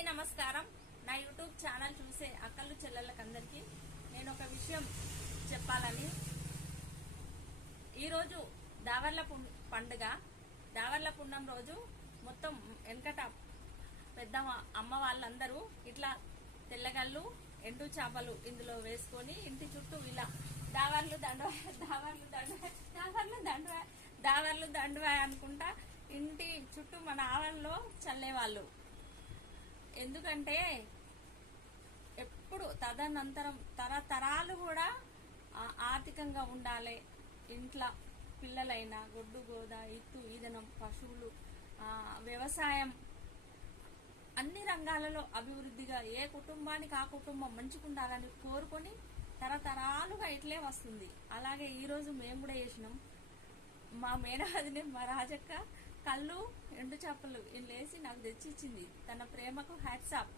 అందరికీ నమస్కారం. నా యూట్యూబ్ ఛానల్ చూసే అక్కలు చెల్లెళ్ళకి అందరికీ నేను ఒక విషయం చెప్పాలని, ఈరోజు దావర్ల పండుగ. దావర్ల పున్నం రోజు మొత్తం వెనకట పెద్ద అమ్మ వాళ్ళందరూ ఇట్లా తెల్లగళ్ళు ఎండు చేపలు ఇందులో వేసుకొని ఇంటి చుట్టూ ఇలా దావర్లు దండవాయ అనుకుంటా ఇంటి చుట్టూ మన ఆవరణలో చల్లేవాళ్ళు. ఎందుకంటే ఎప్పుడు తదనంతరం తరతరాలు కూడా ఆర్థికంగా ఉండాలి. ఇంట్లో పిల్లలైనా గొడ్డు గోద ఇత్తు ఈదనం పశువులు వ్యవసాయం అన్ని రంగాలలో అభివృద్ధిగా ఏ కుటుంబానికి ఆ కుటుంబం మంచిగుండాలని కోరుకొని తరతరాలుగా ఇట్లే వస్తుంది. అలాగే ఈరోజు మేము కూడా చేసినాం. మా మేనవదిని మా రాజక్క కళ్ళు ఎండు చేపలు వేసి నాకు తెచ్చిచ్చింది. తన ప్రేమకు హ్యాట్స్ ఆఫ్.